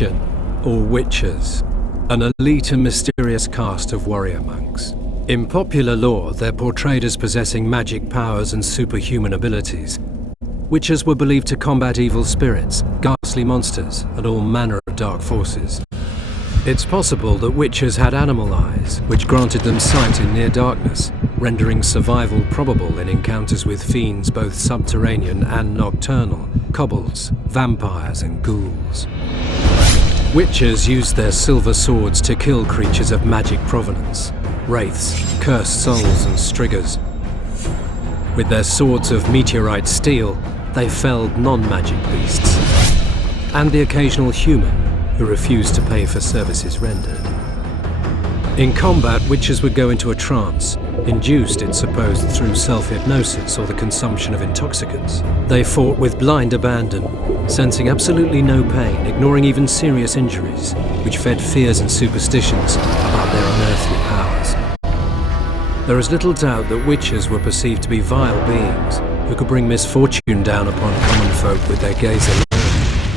Witchen, or Witchers, an elite and mysterious caste of warrior monks. In popular lore, they're portrayed as possessing magic powers and superhuman abilities. Witchers were believed to combat evil spirits, ghastly monsters, and all manner of dark forces. It's possible that Witchers had animal eyes, which granted them sight in near darkness, rendering survival probable in encounters with fiends both subterranean and nocturnal, kobolds, vampires, and ghouls. Witchers used their silver swords to kill creatures of magic provenance, wraiths, cursed souls, and striggers. With their swords of meteorite steel, they felled non-magic beasts, and the occasional human who refused to pay for services rendered. In combat, Witchers would go into a trance, induced, it's supposed, through self-hypnosis or the consumption of intoxicants. They fought with blind abandon, sensing absolutely no pain, ignoring even serious injuries, which fed fears and superstitions about their unearthly powers. There is little doubt that Witchers were perceived to be vile beings who could bring misfortune down upon common folk with their gaze alone.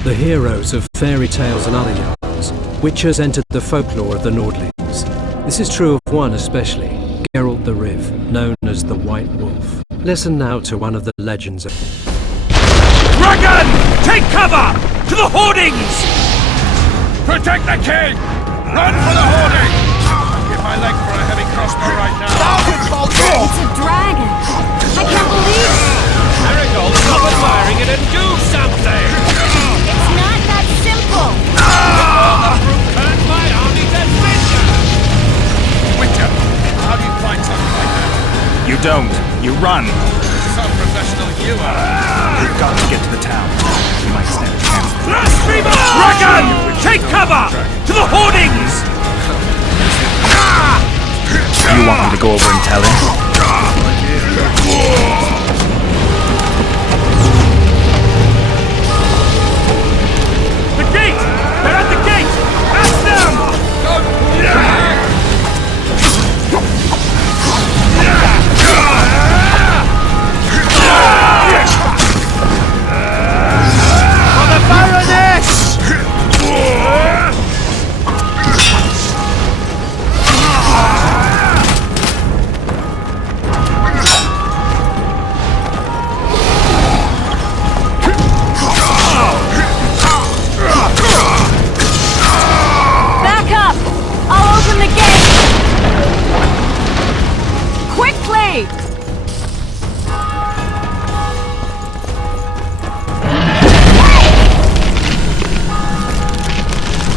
The heroes of fairy tales and other yarns, Witchers entered the folklore of the Nordlings. This is true of one especially, Geralt the Riv, known as the White Wolf. Listen now to one of the legends of... Dragon! Take cover! To the hoardings! Protect the king! Run for the hoarding! Give my leg for a heavy crossbow right now! It's a dragon! I can't believe it! Marigold, stop admiring it and do something! It's not that simple! Before the fruit turns my army to cinder! Witcher, how do you fight something like that? You don't. You run. Some professional you are. We've got to get to the town. We might stand a chance. Blasphemer! Dragon! Take cover! To the hoardings! Do you want me to go over and tell him? The gate! They're at the gate! Ask them! For the Baroness! Back up! I'll open the gate! Quickly!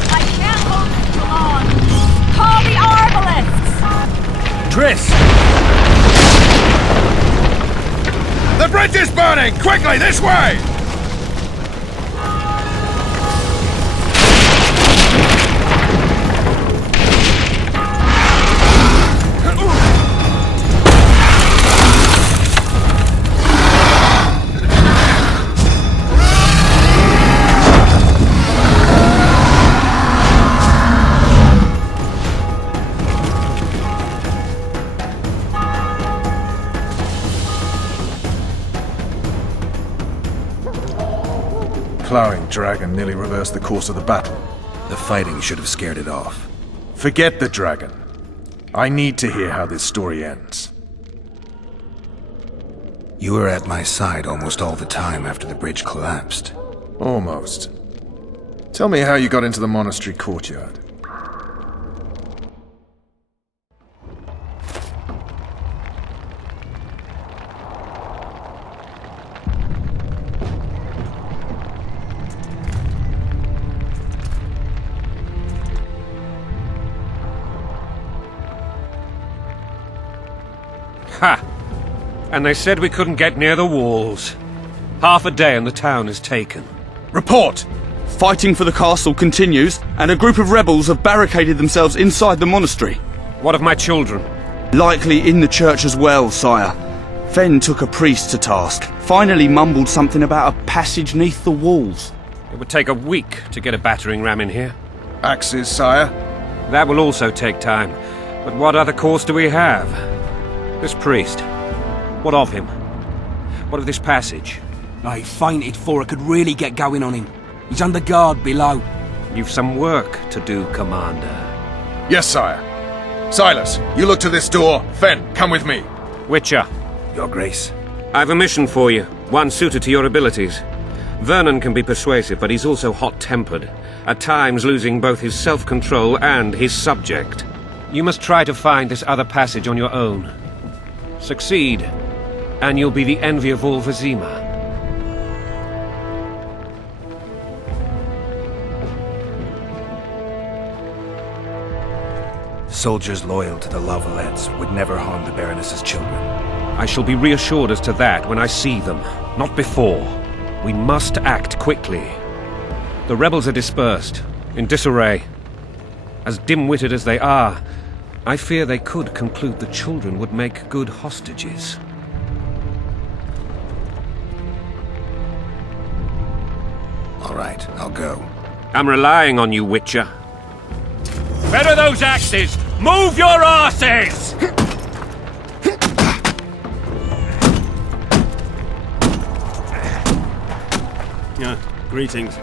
I can't hold it too long! Call the Arbalists! Triss! The bridge is burning! Quickly, this way! Plowing dragon nearly reversed the course of the battle. The fighting should have scared it off. Forget the dragon. I need to hear how this story ends. You were at my side almost all the time after the bridge collapsed. Almost. Tell me how you got into the monastery courtyard. Ha! And they said we couldn't get near the walls. Half a day and the town is taken. Report! Fighting for the castle continues, and a group of rebels have barricaded themselves inside the monastery. What of my children? Likely in the church as well, sire. Fen took a priest to task, finally mumbled something about a passage neath the walls. It would take a week to get a battering ram in here. Axes, sire? That will also take time. But what other course do we have? This priest. What of him? What of this passage? I fainted before I could really get going on him. He's under guard below. You've some work to do, Commander. Yes, sire. Silas, you look to this door. Fen, come with me. Witcher, Your Grace. I've a mission for you, one suited to your abilities. Vernon can be persuasive, but he's also hot-tempered, at times losing both his self-control and his subject. You must try to find this other passage on your own. Succeed, and you'll be the envy of all Vizima. Soldiers loyal to the La Valettes would never harm the Baroness's children. I shall be reassured as to that when I see them, not before. We must act quickly. The rebels are dispersed, in disarray. As dim-witted as they are, I fear they could conclude the children would make good hostages. All right, I'll go. I'm relying on you, Witcher. Where are those axes? Move your asses! Greetings.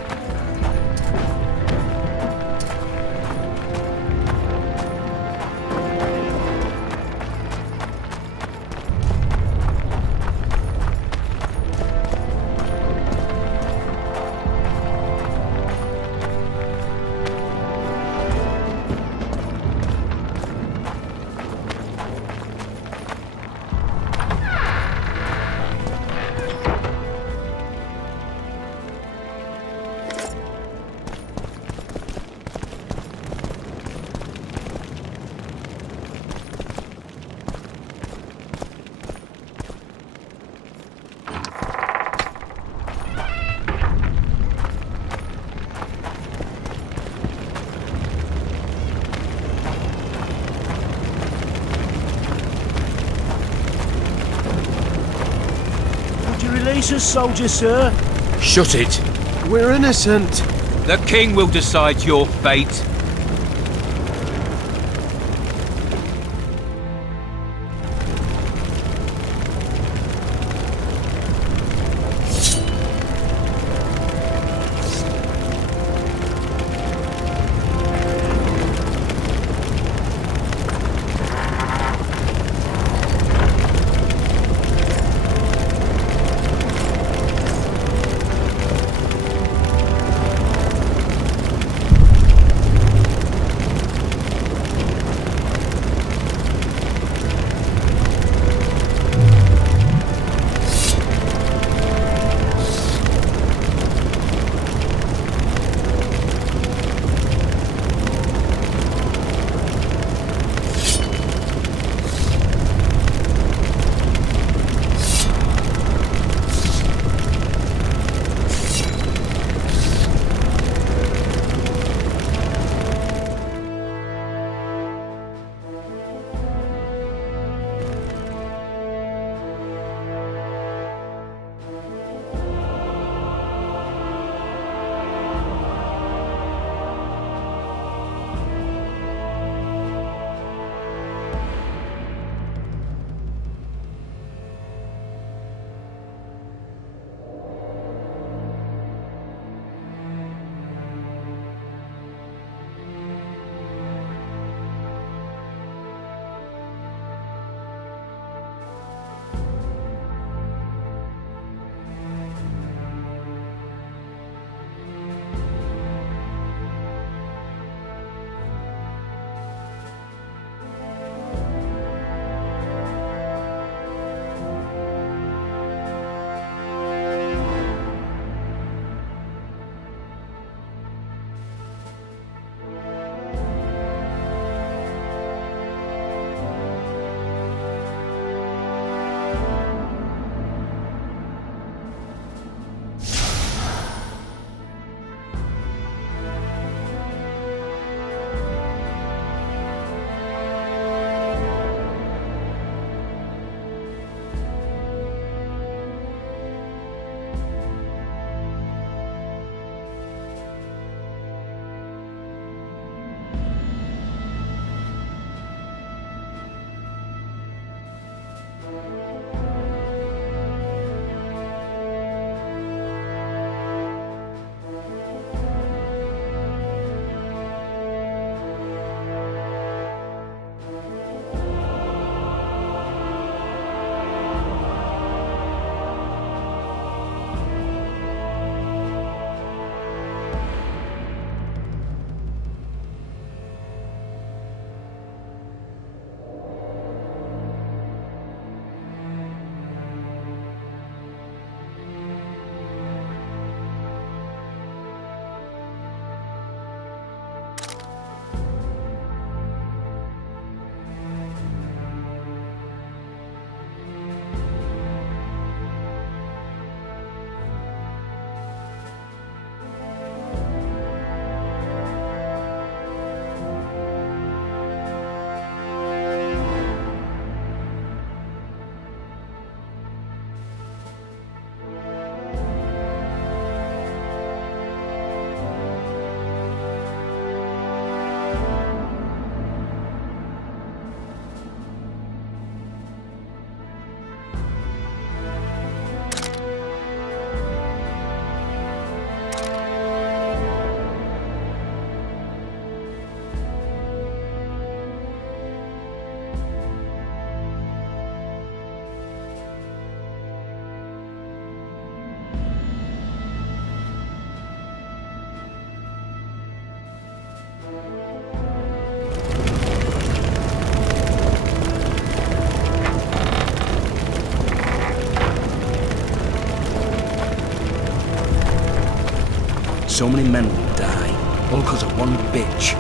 Release us, soldier, sir. Shut it! We're innocent. The king will decide your fate. So many men will die, all because of one bitch.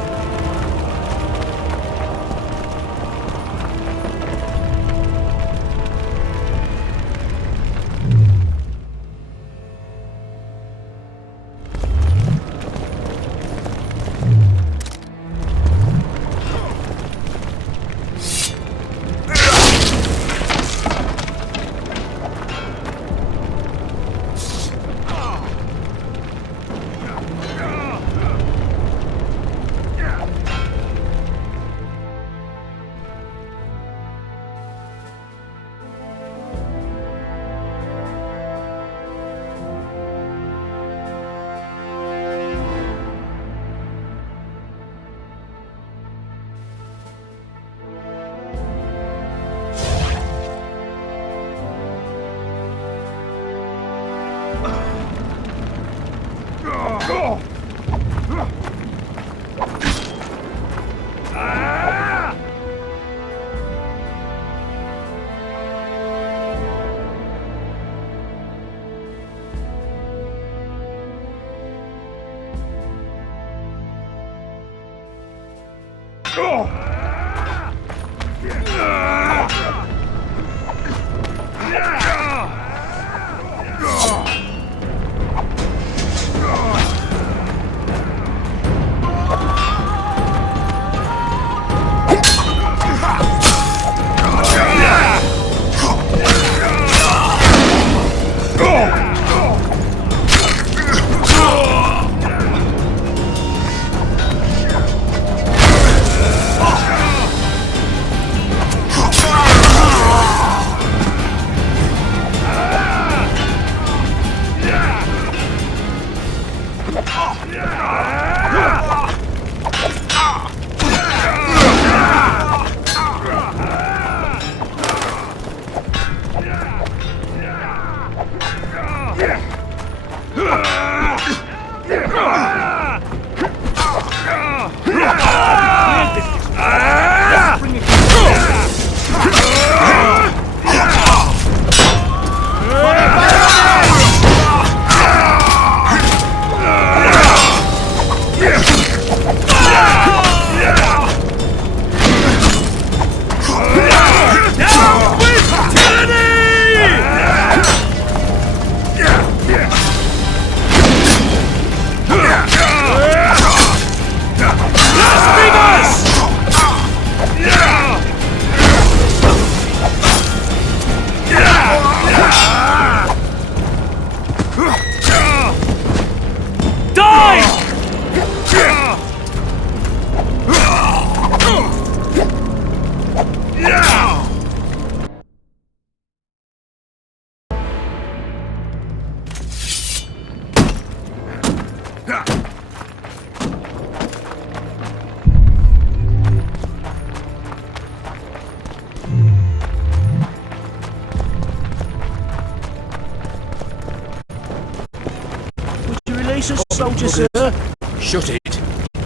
Release a soldier, sir. Shut it.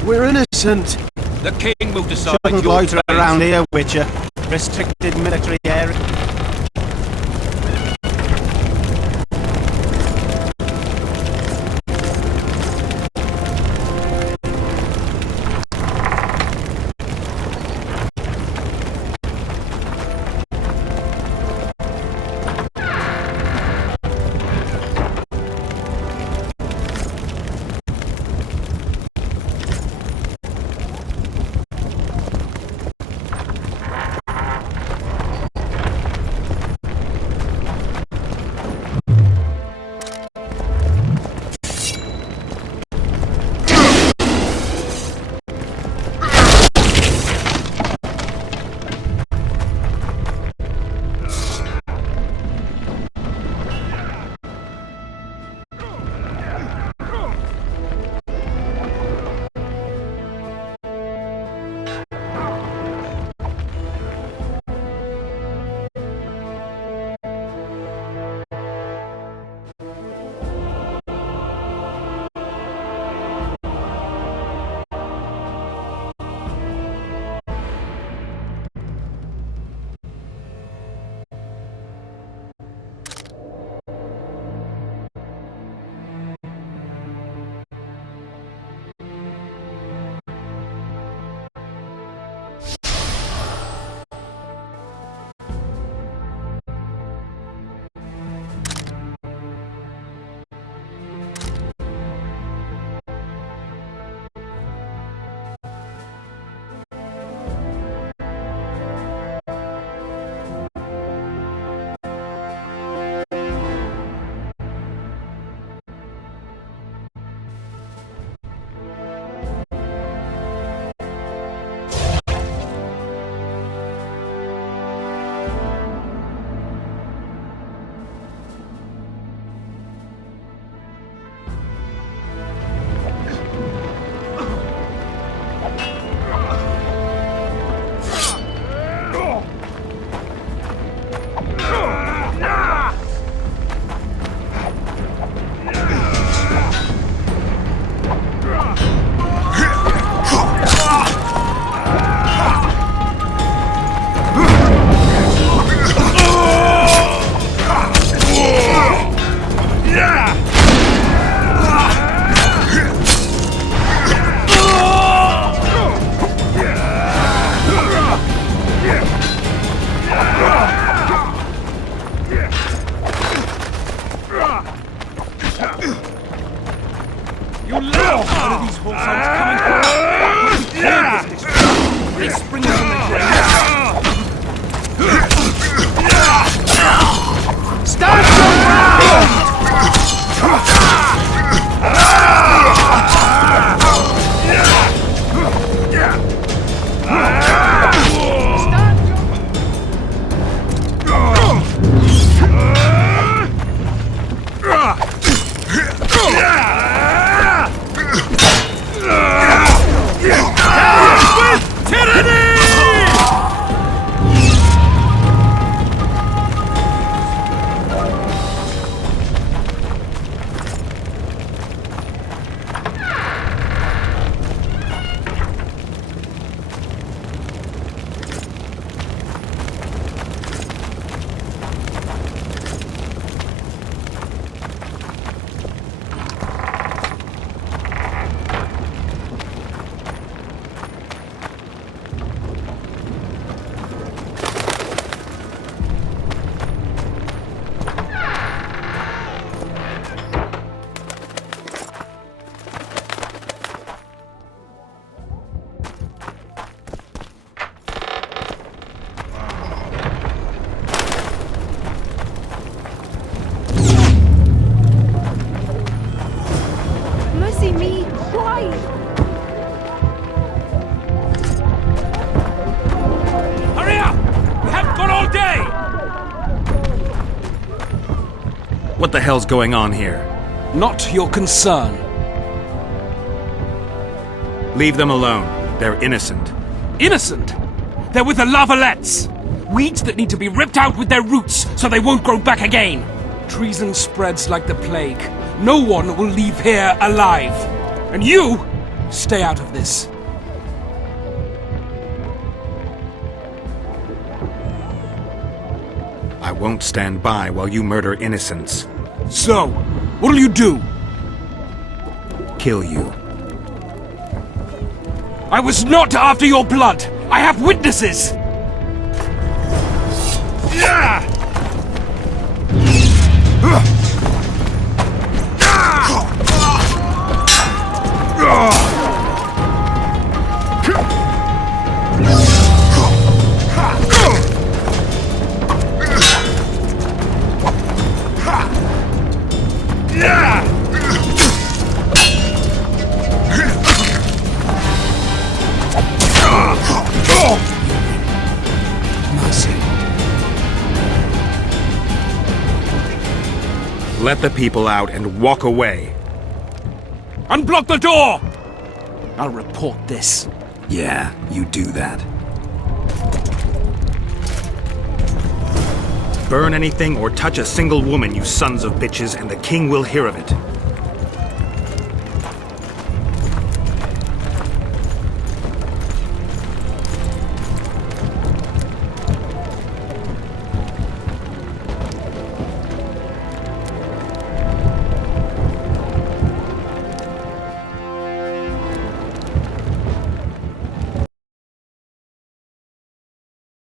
We're innocent. The king will decide Shouldn't your loiter fate. around here, Witcher. Restricted military area. the hell's going on here? Not your concern. Leave them alone. They're innocent. Innocent? They're with the Lavalettes! Weeds that need to be ripped out with their roots so they won't grow back again! Treason spreads like the plague. No one will leave here alive. And you, stay out of this. I won't stand by while you murder innocents. So, what'll you do? Kill you. I was not after your blood! I have witnesses! Yeah! Let the people out and walk away. Unblock the door! I'll report this. Yeah, you do that. Burn anything or touch a single woman, you sons of bitches, and the king will hear of it.